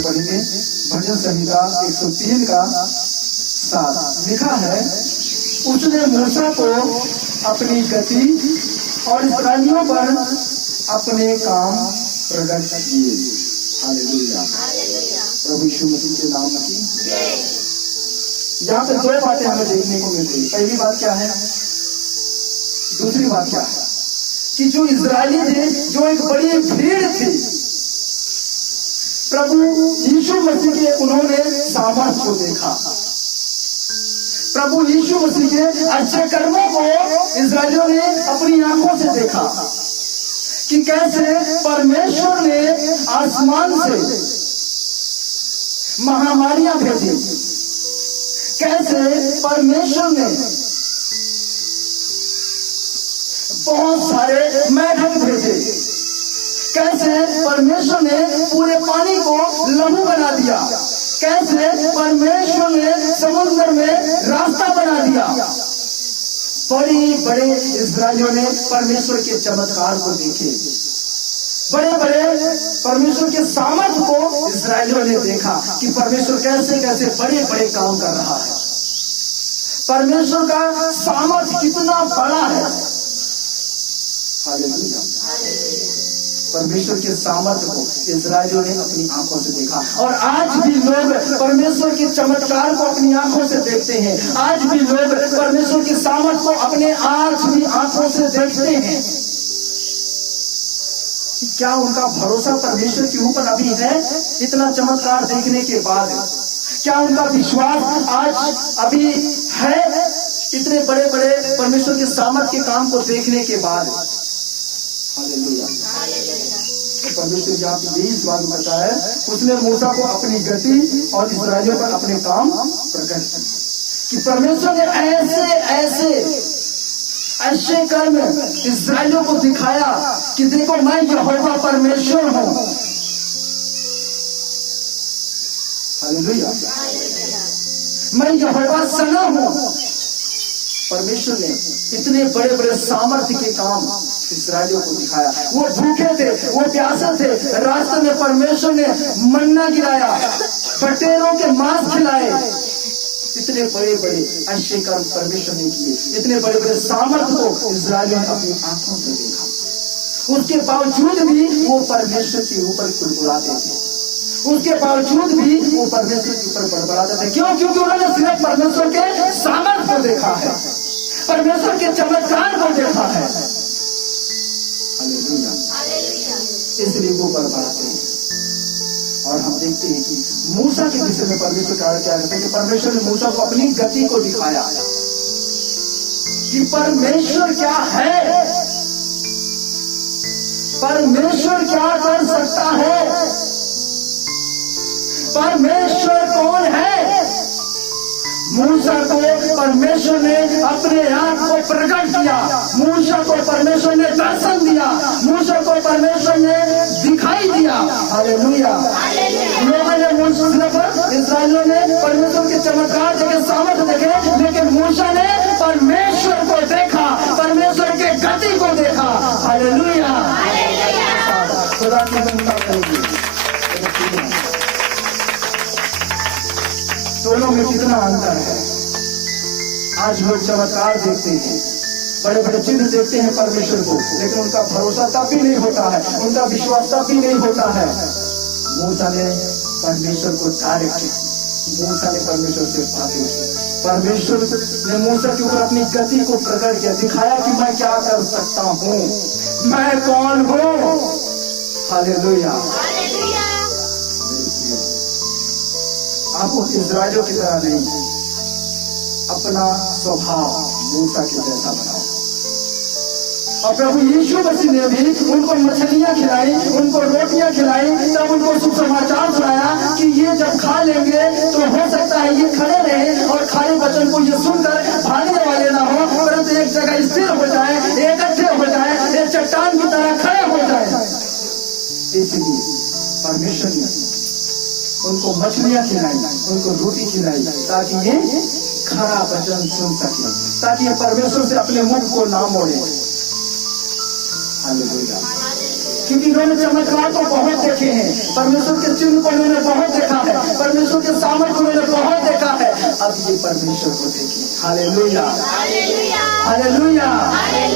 पढ़ेंगे भजन संहिता 103 का 7 लिखा है, उसने मूसा को अपनी गति और इस्राएलियों पर अपने काम प्रकट किए। हालेलुया, प्रभु यीशु मसीह के नाम की। यहाँ पे दो बातें हमें देखने को मिलती है। पहली बात क्या है, दूसरी बात क्या है कि जो इजरायली थे, जो एक बड़ी भीड़ थी, प्रभु यीशु मसीह के उन्होंने सामर्थ्य को देखा। प्रभु यीशु मसीह के अच्छे कर्मों को इजरायलियों ने अपनी आंखों से देखा कि कैसे परमेश्वर ने आसमान से महामारियां भेजी, कैसे परमेश्वर ने बहुत सारे मेढक भेजे, कैसे परमेश्वर ने पूरे पानी को लहू बना दिया, कैसे परमेश्वर ने समुद्र में रास्ता बना दिया। बड़े बड़े इस्राएलियों ने परमेश्वर के चमत्कार को देखे, बड़े बड़े परमेश्वर के सामर्थ्य को इस्राएलियों ने देखा कि परमेश्वर कैसे कैसे बड़े बड़े काम कर रहा है। परमेश्वर का सामर्थ्य कितना बड़ा है। हालेलुया, परमेश्वर के सामर्थ्य को इस्राएलियों ने अपनी आंखों से देखा। और आज भी लोग परमेश्वर के चमत्कार को अपनी आंखों से देखते हैं। आज भी लोग परमेश्वर के सामर्थ्य को अपने आज भी आंखों से देखते हैं। क्या उनका भरोसा परमेश्वर के ऊपर अभी है? इतना चमत्कार देखने के बाद क्या उनका विश्वास आज अभी है? इतने बड़े बड़े परमेश्वर के सामर्थ्य के काम को देखने के बाद। हालेलुया, परमेश्वर जहाँ पे इस बात करता है, उसने मूसा को अपनी गति और इस्राएलियों पर अपने काम प्रकट कि परमेश्वर ने ऐसे ऐसे ऐसे कर्म इस्राएलियों को दिखाया कि देखो मैं यहोवा परमेश्वर हूँ। हालेलुया, मैं यहोवा सना हूँ। परमेश्वर ने इतने बड़े बड़े सामर्थ्य के काम इस्राएलियों को दिखाया। वो भूखे थे, वो प्यासे थे, रास्ते में परमेश्वर ने मन्ना गिराया, बटेरों के मांस खिलाए। इतने बड़े बड़े अच्छे कर्म परमेश्वर ने किए, इतने बड़े बड़े सामर्थ्य को इस्राएलियों ने अपनी आंखों से देखा। उसके बावजूद भी वो परमेश्वर के ऊपर कुड़कुड़ाते थे, उसके बावजूद भी वो परमेश्वर के ऊपर बड़बड़ाते थे। क्यों? क्योंकि उन्होंने सिर्फ परमेश्वर के सामर्थ्य को देखा है, परमेश्वर के चमत्कार को देखा है। हालेलुया, इसलिए वो बड़बड़ाते हैं। और हम देखते हैं कि मूसा के विषय में परमेश्वर क्या कहते हैं कि परमेश्वर ने मूसा को अपनी गति को दिखाया कि परमेश्वर क्या है, परमेश्वर क्या कर सकता है, परमेश्वर कौन है। मूसा को परमेश्वर ने अपने आप को प्रकट किया, मूसा को परमेश्वर ने दर्शन दिया, मूसा को परमेश्वर ने दिखाई दिया। हालेलुया, लोगों ने मूसा पर, इस्राएलियों ने परमेश्वर के चमत्कार देखे, सामर्थ्य देखे, लेकिन मूसा ने परमेश्वर को देखा, परमेश्वर के गति को देखा। हालेलुया, खुदा की महिमा करेगी। दोनों में कितना अंतर है। आज लोग चमत्कार देखते हैं, बड़े बड़े चिन्ह देखते हैं परमेश्वर को, लेकिन उनका भरोसा तब भी नहीं होता है, उनका विश्वास तब भी नहीं होता है। मूसा ने परमेश्वर को डायरेक्ट, मूसा ने परमेश्वर से बातें की, परमेश्वर ने मूसा के ऊपर अपनी गति को प्रकट किया, दिखाया कि मैं क्या कर सकता हूँ, मैं कौन हूँ। हालेलुया, आप इस्राएलियों की तरह नहीं, अपना स्वभाव मूसा के जैसा बनाओ। और प्रभु यीशु मसीह ने भी उनको मछलियां खिलाई, उनको रोटियां खिलाई, तब उनको सुसमाचार सुनाया कि ये जब खा लेंगे तो हो सकता है ये खड़े रहे और खाली वचन को ये सुनकर भागने वाले ना हो, परंतु एक जगह स्थिर हो जाए, इकट्ठे हो जाए, एक चट्टान की तरह खड़े हो जाए। इसलिए परमेश्वर ने उनको मछलियां खिलाई, उनको रोटी खिलाई, ताकि ये खरा वचन सुन सके, ताकि ये परमेश्वर से अपने मुख को ना मोड़े। हालेलुया, क्योंकि इन्होंने चमत्कार तो बहुत देखे हैं, परमेश्वर के चिन्ह को इन्होंने बहुत देखा है, परमेश्वर के सामर्थ्य को इन्होंने बहुत देखा है। अब ये परमेश्वर को देखें। Hallelujah, hallelujah.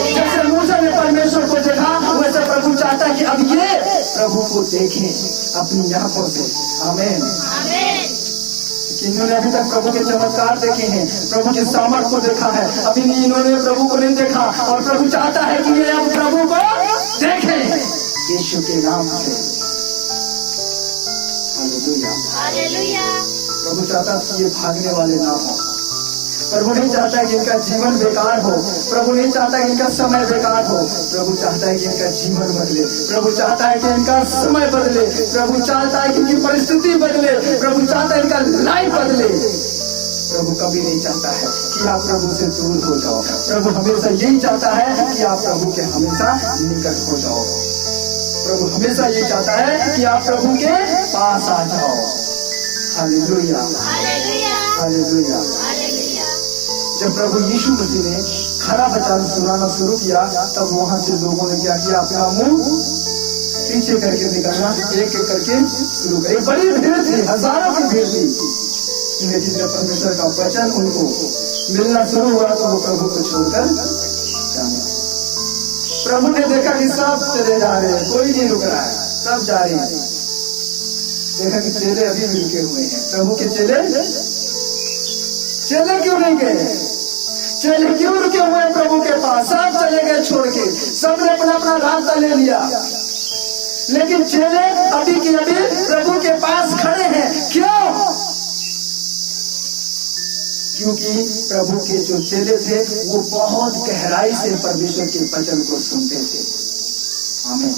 जैसे मूसा ने परमेश्वर को देखा, वैसे प्रभु चाहता है कि अब ये प्रभु को देखें अपनी आंखों से। आमीन। इन्होंने अभी तक प्रभु के चमत्कार देखे हैं, प्रभु के सामर्थ्य को देखा है, अभी नहीं इन्होंने प्रभु को नहीं देखा, और प्रभु चाहता है कि ये अब प्रभु को देखें यीशु के नाम से। हालेलुया। प्रभु चाहता है कि ये भागने वाले ना हो। प्रभु नहीं चाहता है कि इनका जीवन बेकार हो, प्रभु नहीं चाहता है कि इनका समय बेकार हो, प्रभु चाहता है कि इनका जीवन बदले, प्रभु चाहता है कि इनका समय बदले, प्रभु चाहता है कि इनकी परिस्थिति बदले, प्रभु चाहता है इनका लाइफ बदले। प्रभु कभी नहीं चाहता है कि आप प्रभु से दूर हो जाओ, प्रभु हमेशा यही चाहता है कि आप प्रभु के हमेशा निकट हो जाओ। प्रभु हमेशा यही चाहता है कि आप प्रभु के पास आ जाओ। Hallelujah, hallelujah. जब प्रभु यीशु मसीह ने खरा वचन सुनाना शुरू किया, तब वहां से लोगों ने क्या किया, अपना मुंह पीछे करके निकलना एक एक करके शुरू किया। एक बड़ी भीड़ थी, हजारों की भीड़ थी, लेकिन जब परमेश्वर का वचन उनको मिलना शुरू हुआ तो वो प्रभु को छोड़कर जाने। प्रभु ने देखा कि सब चले जा रहे हैं, कोई नहीं रुक रहा है, सब जा रहे हैं। देखा कि चेले अभी भी रुके हुए हैं। प्रभु के चेले क्यों नहीं गए? चेले क्यों रुके हुए हैं प्रभु के पास? सब चले गए छोड़ के, सबने अपना अपना रास्ता ले लिया, लेकिन चेले अभी के अभी प्रभु के पास खड़े हैं। क्यों? क्योंकि प्रभु के जो चेले थे वो बहुत गहराई से परमेश्वर के वचन को सुनते थे। आमीन।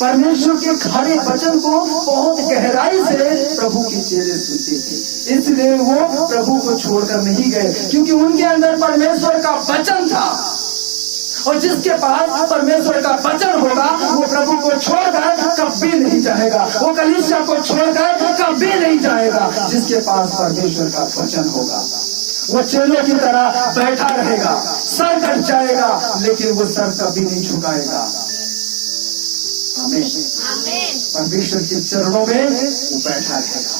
परमेश्वर के खरे वचन को बहुत गहराई से प्रभु के चेले सुनते थे, इसलिए वो प्रभु को छोड़कर नहीं गए, क्योंकि उनके अंदर परमेश्वर का वचन था। और जिसके पास परमेश्वर का वचन होगा वो प्रभु को छोड़कर कभी नहीं जाएगा, वो कलीसिया को छोड़कर कभी नहीं जाएगा। जिसके पास परमेश्वर का वचन होगा वो चेलों की तरह बैठा रहेगा, सर कट जाएगा लेकिन वो सर कभी नहीं झुकाएगा। आमीन। परमेश्वर के चरणों में वो बैठा रहेगा।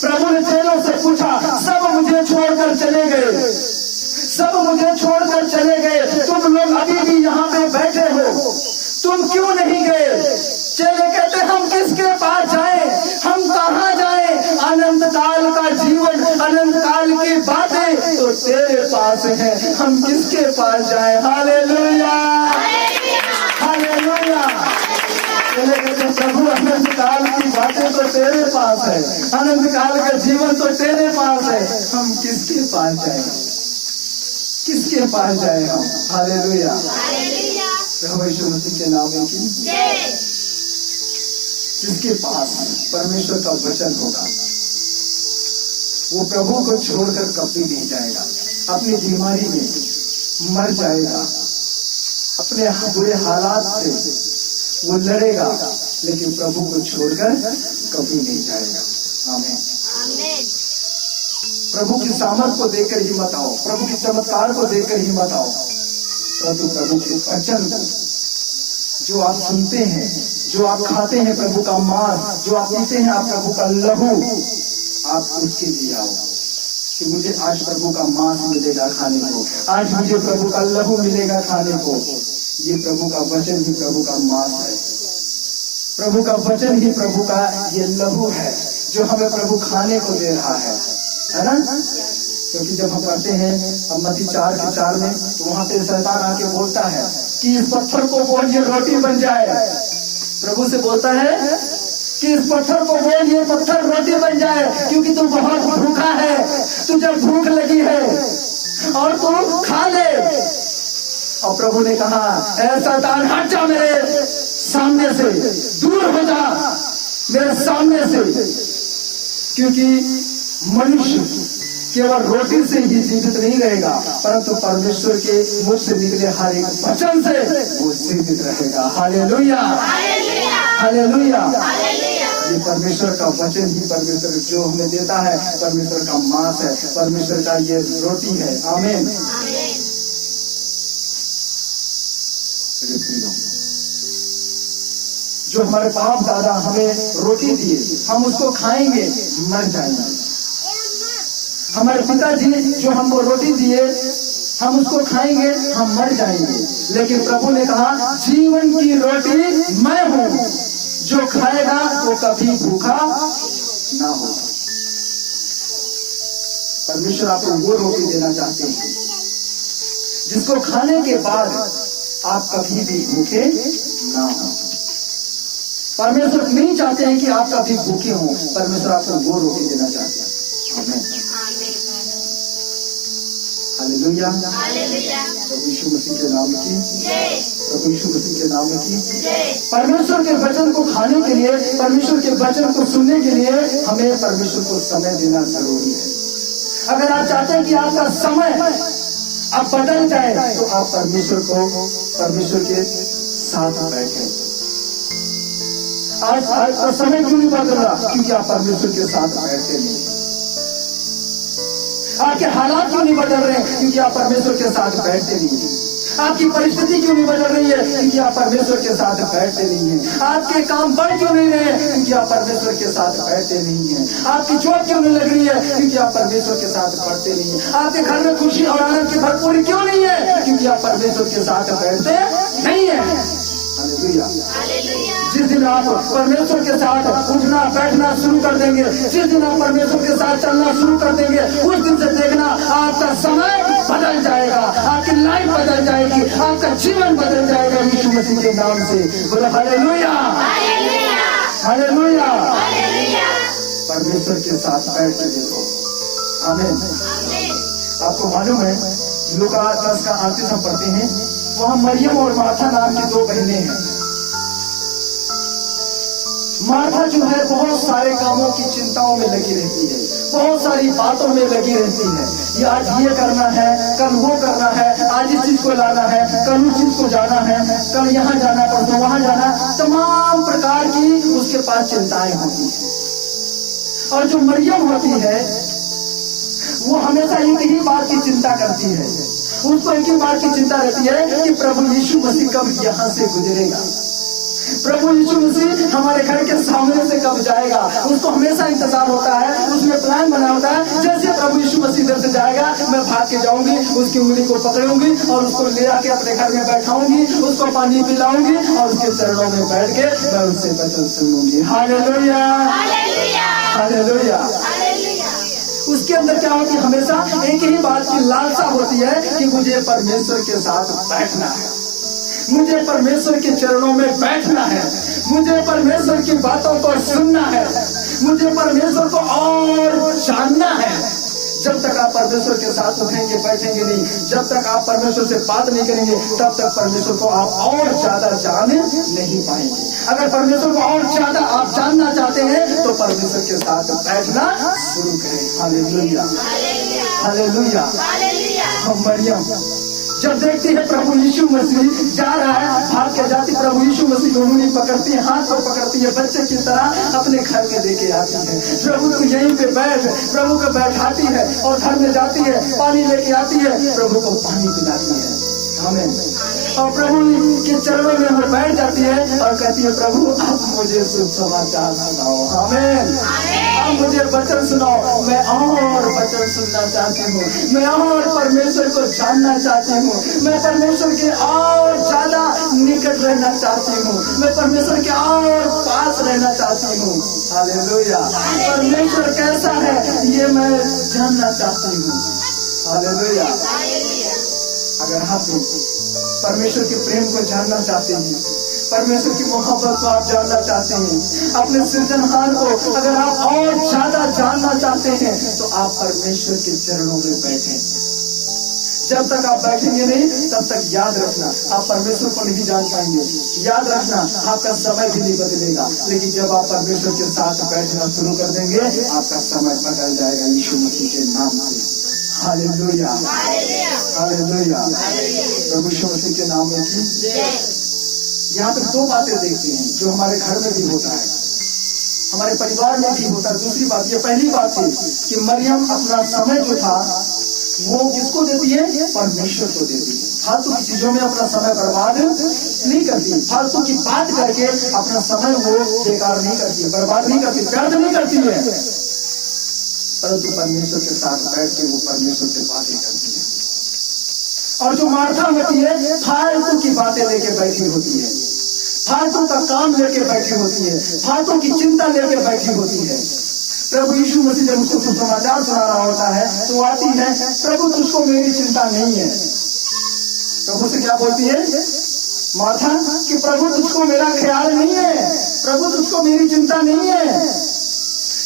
प्रभु ने चेलों से पूछा, सब मुझे छोड़कर चले गए, सब मुझे छोड़कर चले गए, तुम लोग अभी भी यहाँ पे बैठे हो, तुम क्यों नहीं गए? चेले कहते, हम किसके पास जाएं, हम कहाँ जाएं? अनंत काल का जीवन, अनंत काल की बातें तो तेरे पास है, हम किसके पास जाएं? Hallelujah, hallelujah. चले कहते, प्रभु अनंत काल की बातें तो तेरे पास है, अनंत काल का जीवन तो तेरे पास है, हम किसके पास जाएं? किसके पास जाए हम? हालेलुया, प्रभु यीशु मसीह के नाम में की जिसके पास परमेश्वर का वचन होगा वो प्रभु को छोड़कर कभी नहीं जाएगा। अपनी बीमारी में मर जाएगा, अपने बुरे हालात से वो लड़ेगा, लेकिन प्रभु को छोड़कर कभी नहीं जाएगा। आमीन। प्रभु की सामर्थ को देखकर ही मत आओ, प्रभु के चमत्कार को देखकर ही मत आओ, परंतु प्रभु के वचन को जो आप सुनते हैं, जो आप खाते हैं, प्रभु का मांस जो आप पीते हैं, आप प्रभु का लहू, आप उसके लिए आओ कि मुझे आज प्रभु का मांस मिलेगा खाने को, आज मुझे प्रभु का लहू मिलेगा खाने को। ये प्रभु का वचन ही प्रभु का मांस है, प्रभु का वचन ही प्रभु का ये लहू है जो हमें प्रभु खाने को दे रहा है ना? क्योंकि जब हम पढ़ते हैं अब मत्ती 4:4 में, तो वहां पे शैतान आके बोलता है कि इस पत्थर को बोल ये रोटी बन जाए। प्रभु से बोलता है कि इस पत्थर को बोल ये पत्थर रोटी बन जाए, क्योंकि तू बहुत भूखा है, तुझे भूख लगी है और तू खा ले। और प्रभु ने कहा, ऐ शैतान हट जा मेरे सामने से, दूर हो जा मेरे सामने से, क्योंकि मनुष्य केवल रोटी से ही जीवित नहीं रहेगा, परंतु परमेश्वर के मुख से निकले हर एक वचन से वो जीवित रहेगा। Hallelujah, hallelujah. ये परमेश्वर का वचन ही परमेश्वर जो हमें देता है, परमेश्वर का मांस है, परमेश्वर का ये रोटी है। आमीन। जो हमारे बाप दादा हमें रोटी दिए, हम उसको खाएंगे, मर जाएंगे। हमारे पिताजी जो हमको रोटी दिए, हम उसको खाएंगे, हम मर जाएंगे। लेकिन प्रभु ने कहा, जीवन की रोटी मैं हूं, जो खाएगा वो कभी भूखा ना हो। परमेश्वर आपको वो रोटी देना चाहते हैं जिसको खाने के बाद आप कभी भी भूखे ना हो। परमेश्वर नहीं चाहते हैं कि आप कभी भूखे हो, परमेश्वर आपको वो रोटी देना चाहते हैं। आमीन। हालेलुया। प्रभु यीशु मसीह के नाम की जय। प्रभु यीशु मसीह के नाम की जय। परमेश्वर के वचन को खाने के लिए, परमेश्वर के वचन को सुनने के लिए हमें परमेश्वर को समय देना जरूरी है। अगर आप चाहते हैं कि आपका समय अब बदल जाए, तो आप परमेश्वर के साथ बैठे। आज का समय क्यों नहीं बदल रहा? क्योंकि आप परमेश्वर के साथ बैठे नहीं। आपके हालात क्यों नहीं बदल रहे? क्योंकि आप परमेश्वर के साथ बैठते नहीं। आपकी परिस्थिति क्यों नहीं बदल रही है? क्योंकि आप परमेश्वर के साथ बैठते नहीं हैं। आपके काम बढ़ क्यों नहीं रहे? क्योंकि आप परमेश्वर के साथ बैठते नहीं हैं। आपकी जॉब क्यों नहीं लग रही है? क्योंकि आप परमेश्वर के साथ बढ़ते नहीं हैं। आपके घर में खुशी और आनंद की भरपूरी क्यों नहीं है? क्योंकि आप परमेश्वर के साथ बैठते नहीं है। हालेलुया। जिस दिन आप परमेश्वर के साथ उठना बैठना शुरू कर देंगे, जिस दिन आप परमेश्वर के साथ चलना शुरू कर देंगे, उस दिन से देखना आपका समय बदल जाएगा, आपकी लाइफ बदल जाएगी, आपका जीवन बदल जाएगा यीशु मसीह के नाम से। बोलो हालेलुया, हालेलुया। परमेश्वर के साथ बैठ के देखो। आमीन। आपको मालूम है, लूका 10 का 38 हम पढ़ते हैं, वहाँ मरियम और मार्था नाम की 2 बहनें हैं। मार्था जो है बहुत सारे कामों की चिंताओं में लगी रहती है, बहुत सारी बातों में लगी रहती है। ये आज ये करना है, कल वो करना है, आज इस चीज को लाना है, कल उस चीज को जाना है, कल यहाँ जाना, परसों वहां जाना, तमाम प्रकार की उसके पास चिंताएं होती है। और जो मरियम होती है, वो हमेशा एक ही बात की चिंता करती है। उसको एक ही बात की चिंता रहती है कि प्रभु यीशु मसीह कब यहाँ से गुजरेगा, प्रभु यीशु मसीह हमारे घर के सामने से कब जाएगा। उसको हमेशा इंतजार होता है, उसमें प्लान बना होता है, जैसे प्रभु यीशु मसीह इधर से जाएगा, मैं भाग के जाऊंगी, उसकी उंगली को पकड़ूंगी और उसको ले आके अपने घर में बैठाऊंगी, उसको पानी पिलाऊंगी और उसके चरणों में बैठ के मैं उससे वचन सुनूंगी। Hallelujah, hallelujah. उसके अंदर क्या होती है? हमेशा एक ही बात की लालसा होती है कि मुझे परमेश्वर के साथ बैठना है, मुझे परमेश्वर के चरणों में बैठना है, मुझे परमेश्वर की बातों को सुनना है, मुझे परमेश्वर को और जानना है। जब तक आप परमेश्वर के साथ उठेंगे बैठेंगे नहीं, जब तक आप परमेश्वर से बात नहीं करेंगे, तब तक परमेश्वर को आप और ज्यादा जान नहीं पाएंगे। अगर परमेश्वर को और ज्यादा आप जानना चाहते हैं, तो परमेश्वर के साथ बैठना शुरू करें। Hallelujah, hallelujah. हम मरियम जब देखती है प्रभु यीशु मसीह जा रहा है, भाग के जाती, प्रभु यीशु मसीह को उंगली पकड़ती है, हाथ को पकड़ती है, बच्चे की तरह अपने घर में लेके आती है। प्रभु तू यहीं पे बैठ, प्रभु को बैठाती है और घर में जाती है, पानी लेके आती है, प्रभु को पानी पिलाती है। आमीन। और प्रभु के चरणों में वो बैठ जाती है और कहती है, प्रभु अब मुझे शुभ समाचार सुनाओ। आमीन। अब मुझे वचन सुनाओ, मैं और वचन सुनना चाहती हूँ, मैं और परमेश्वर को जानना चाहती हूँ, मैं परमेश्वर के और ज्यादा निकट रहना चाहती हूँ, मैं परमेश्वर के और पास रहना चाहती हूँ। हालेलुया। परमेश्वर कैसा है ये मैं जानना चाहती हूँ। हालेलुया। अगर आप परमेश्वर के प्रेम को जानना चाहते हैं, परमेश्वर की मोहब्बत को आप जानना चाहते हैं, अपने सृजनहार को अगर आप और ज्यादा जानना चाहते हैं, तो आप परमेश्वर के चरणों में बैठें। जब तक आप बैठेंगे नहीं, तब तक याद रखना आप परमेश्वर को नहीं जान पाएंगे। याद रखना आपका समय भी नहीं बदलेगा, लेकिन जब आप परमेश्वर के साथ बैठना शुरू कर देंगे, आपका समय बदल जाएगा यीशु मसीह के नाम से। Hallelujah, hallelujah. प्रभु यीशु मसीह के नाम में की यहाँ पे 2 बातें देखते हैं जो हमारे घर में भी होता है, हमारे परिवार में भी होता है। दूसरी बात, ये पहली बात थी कि मरियम अपना समय जो था वो किसको देती है? परमेश्वर को देती है। फालतू की चीजों में अपना समय बर्बाद नहीं करती, फालतू की बात करके अपना समय वो बेकार नहीं करती, बर्बाद नहीं करती, व्यर्थ नहीं करती है, परंतु परमेश्वर के साथ बैठ के वो परमेश्वर से बातें करती है। और जो मार्था होती है फालतू की बातें लेके बैठी होती है, फालतू का काम लेके बैठी होती है, फालतू की चिंता लेके बैठी होती है। प्रभु यीशु मसीह जब उसको सुसमाचार सुना रहा होता है तो आती है, प्रभु तुझको मेरी चिंता नहीं है। प्रभु से क्या बोलती है मार्था कि प्रभु तुझको मेरा ख्याल नहीं है, प्रभु तुझको मेरी चिंता नहीं है।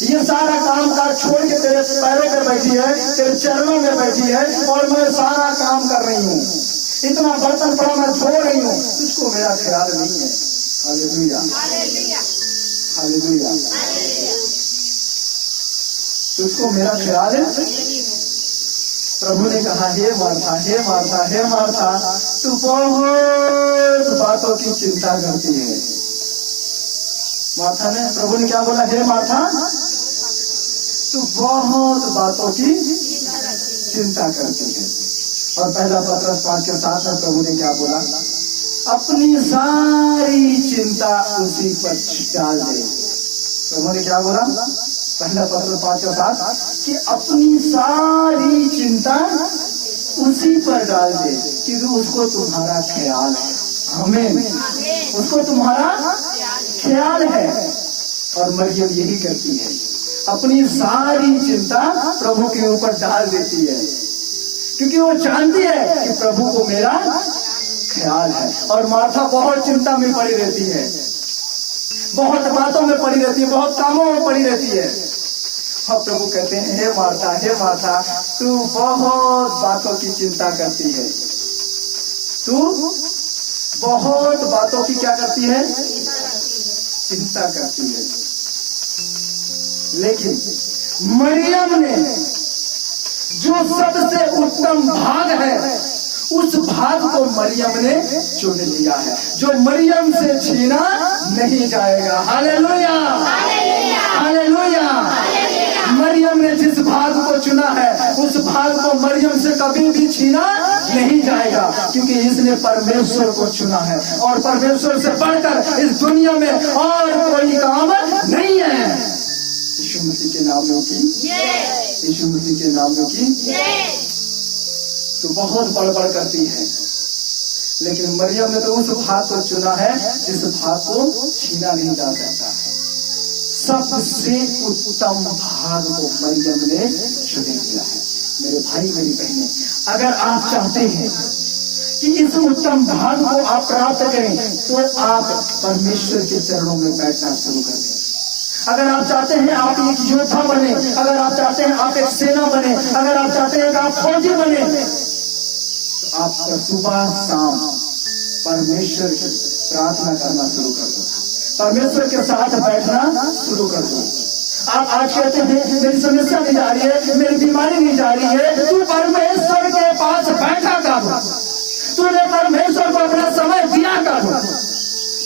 ये सारा काम काज छोड़ के तेरे पैरों पे बैठी है, तेरे चरणों में बैठी है और मैं सारा काम कर रही हूँ, इतना बर्तन पड़ा मैं धो रही हूँ, तुझको मेरा ख्याल नहीं है। हालेलुया, हालेलुया, तुझको मेरा ख्याल है। प्रभु ने कहा हे मार्था, हे मार्था, हे मार्था, तू बहुत बातों की चिंता करती है। मार्था ने, प्रभु ने क्या बोला, हे मार्था तू बहुत बातों की चिंता करती है। और पहला पत्रस 5:7 में प्रभु ने क्या बोला, अपनी सारी चिंता उसी पर डाल दे। प्रभु ने क्या बोला, पहला पत्रस 5:7 कि अपनी सारी चिंता उसी पर डाल दे क्योंकि उसको तुम्हारा ख्याल है। आमीन, उसको तुम्हारा ख्याल है। और मरियम यही करती है, अपनी सारी चिंता प्रभु के ऊपर डाल देती है क्योंकि वो जानती है कि प्रभु को मेरा ख्याल है। और मार्था बहुत चिंता में पड़ी रहती है, बहुत बातों में पड़ी रहती है, बहुत कामों में पड़ी रहती है। और प्रभु कहते हैं हे मार्था, हे मार्था, तू बहुत बातों की चिंता करती है, तू बहुत बातों की क्या करती है, चिंता करती है। लेकिन मरियम ने जो सबसे उत्तम भाग है उस भाग को मरियम ने चुन लिया है, जो मरियम से छीना नहीं जाएगा। Hallelujah, hallelujah. मरियम ने जिस भाग को चुना है उस भाग को मरियम से कभी भी छीना नहीं जाएगा क्योंकि इसने परमेश्वर को चुना है और परमेश्वर से बढ़कर इस दुनिया में और कोई काम नहीं है। यीशु मसीह के नाम में की, यीशु मसीह के नाम में की तो बहुत बड़बड़ करती है, लेकिन मरियम ने तो उस भाग को चुना है जिस भाग को छीना नहीं जा सकता। सबसे उत्तम भाग को मरियम ने चुन लिया है। मेरे भाई मेरी बहनें, अगर आप चाहते हैं कि इस उत्तम भाग को आप प्राप्त करें तो आप परमेश्वर के चरणों में बैठना शुरू कर दें। अगर आप चाहते हैं आप एक योद्धा बने, अगर आप चाहते हैं आप एक सेना बने, अगर आप चाहते हैं कि आप फौजी बने, तो आप सुबह शाम परमेश्वर की प्रार्थना करना शुरू कर दो, परमेश्वर के साथ बैठना शुरू कर दो। आप आज कहते हैं मेरी समस्या नहीं जा रही है, मेरी बीमारी नहीं जा रही है, तू परमेश्वर के पास बैठा कर, तूने परमेश्वर को अपना समय दिया कर,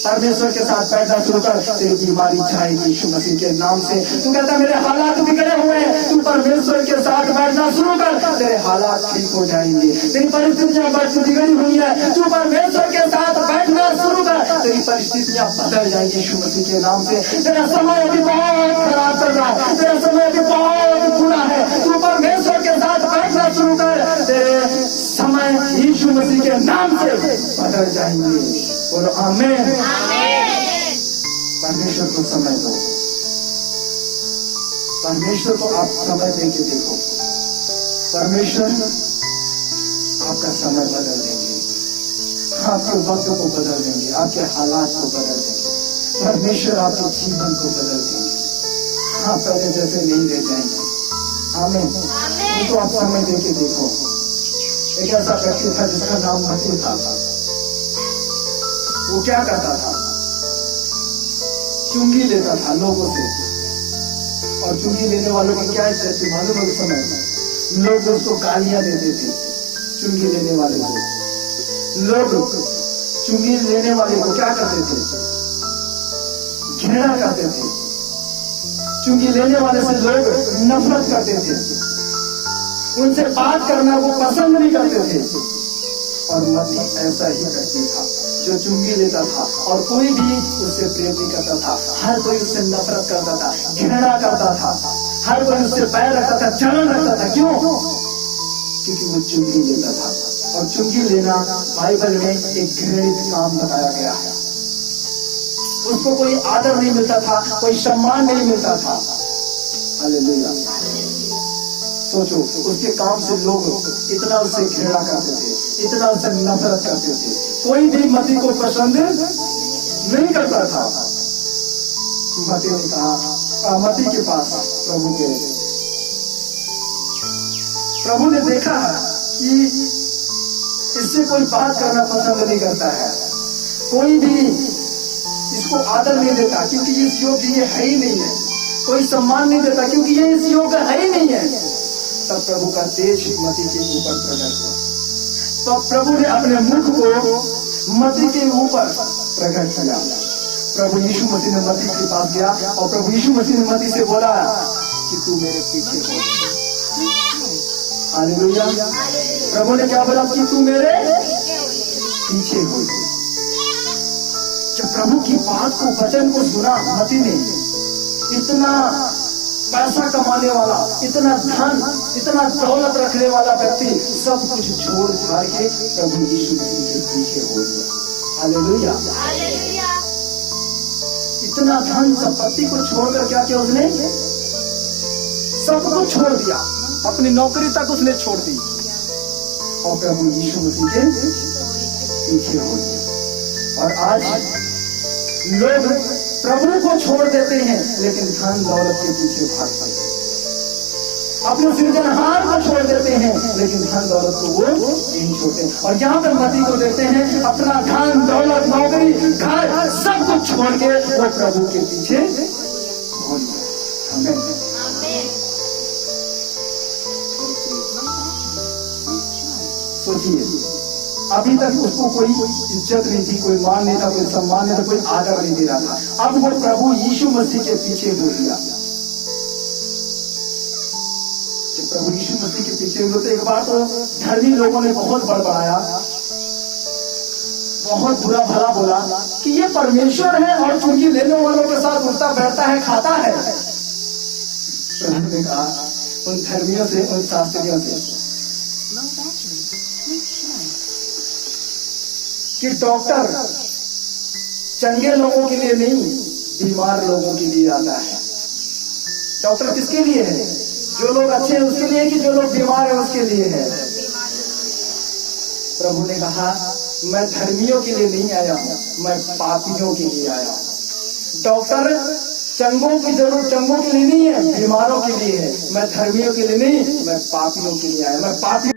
परमेश्वर के साथ बैठना शुरू कर, तेरी बीमारी जाएगी यीशु मसीह के नाम से। तू कहता मेरे हालात बिगड़े हुए हैं, तू परमेश्वर के साथ बैठना शुरू कर, तेरे हालात ठीक हो जाएंगे। तेरी परिस्थितियां बिगड़ी हुई है, तू परमेश्वर के साथ बैठना शुरू कर, तेरी परिस्थितियां बदल जाएंगी यीशु मसीह के नाम से। तेरा समय अभी बहुत खराब चल रहा है, तेरा समय अभी बहुत बुरा है, तू परमेश्वर के साथ बैठना शुरू कर, तेरे समय यीशु मसीह के नाम से बदल जाएंगे। बोलो आमीन। परमेश्वर को समय दो, परमेश्वर को आप समय दे के देखो, परमेश्वर आपका समय बदल देंगे, आपके वक्त को बदल देंगे, आपके हालात को बदल देंगे, परमेश्वर आपके जीवन को बदल देंगे। हाँ, पहले जैसे नहीं रह जाएंगे। आमीन। तो आप समय दे के देखो। एक ऐसा व्यक्ति था जिसका नाम मसीह था। वो क्या करता था, चुंगी लेता था लोगों से, और चुंगी लेने वालों की क्या इज्जत थी मालूम है? उस समय लोग उसको गालियां देते थे। चुंगी लेने वाले को लोग चुंगी लेने वाले को क्या करते थे? घृणा करते थे। चुंगी लेने वाले से लोग नफरत करते थे, उनसे बात करना वो पसंद नहीं करते थे। और मती ऐसा ही करती था, जो चुंगी लेता था और कोई भी उससे प्रेम नहीं करता था। हर कोई उससे नफरत करता था, घृणा करता था, हर कोई उससे पैर रखता था, जलन रखता था। क्यों? क्योंकि वो चुंगी लेता था, और चुंगी लेना बाइबल में एक घृणित काम बताया गया है। उसको कोई आदर नहीं मिलता था, कोई सम्मान नहीं मिलता था। हालेलुया। सोचो, उसके काम से लोग इतना उससे घृणा करते थे, इतना उससे नफरत करते थे। कोई भी मती को पसंद नहीं करता था। मती ने कहा, मती के पास प्रभु के, प्रभु ने देखा कि इससे कोई बात करना पसंद नहीं करता है, कोई भी इसको आदर नहीं देता क्योंकि इस योग्य ये है ही नहीं है, कोई सम्मान नहीं देता क्योंकि ये इस योग्य है ही नहीं है। तब प्रभु का तेज मती के ऊपर प्रकट हुआ। तो प्रभु ने अपने मुख को मती के ऊपर प्रकट किया। प्रभु यीशु मसीह ने मती के पास गया और प्रभु यीशु मसीह ने मती से बोला कि तू मेरे पीछे हो। हालेलुया। प्रभु ने क्या बोला? कि तू मेरे पीछे हो। जब प्रभु की बात को, वचन को सुना मती ने, इतना पैसा कमाने वाला, इतना धन, इतना दौलत रखने वाला व्यक्ति सब कुछ छोड़ छाड़ के प्रभु यीशु मसीह के पीछे हो गया। हालेलुया। इतना धन संपत्ति को छोड़कर क्या किया उसने? सब कुछ छोड़ दिया, अपनी नौकरी तक उसने छोड़ दी और प्रभु यीशु मसीह के पीछे हो गया। और आज लोग प्रभु को छोड़ देते हैं लेकिन धन दौलत के पीछे भागते हैं। अपने सृजनहार को छोड़ देते हैं लेकिन धन दौलत को वो नहीं छोड़ते। और यहाँ पर मती को देखते हैं, अपना धन दौलत, नौकरी, घर सब कुछ छोड़ के वो प्रभु के पीछे हो गया। सोचिए, अभी तक उसको कोई इज्जत नहीं थी, कोई मान नहीं था, कोई सम्मान नहीं था, कोई आदर नहीं दे रहा था। अब वो प्रभु यीशु मसीह के पीछे हो गया। जब प्रभु यीशु मसीह के पीछे हुए तो एक बार तो धर्मी लोगों ने बहुत बड़बड़ाया, बहुत बुरा भला बोला कि ये परमेश्वर है और चुंगी लेने वालों के साथ उठता बैठता है, खाता है। प्रभु ने कहा उन धर्मियों से, उन शास्त्रियों से कि डॉक्टर चंगे लोगों के लिए नहीं, बीमार लोगों के लिए आता है। डॉक्टर किसके लिए है? जो लोग अच्छे हैं उसके लिए, कि जो लोग बीमार हैं उसके लिए है? प्रभु ने कहा मैं धर्मियों के लिए नहीं आया हूं, मैं पापियों के लिए आया हूं। डॉक्टर चंगों की जरूरत, चंगों के लिए नहीं है, बीमारों के लिए है। मैं धर्मियों के लिए नहीं, मैं पापियों के लिए आया। मैं पापी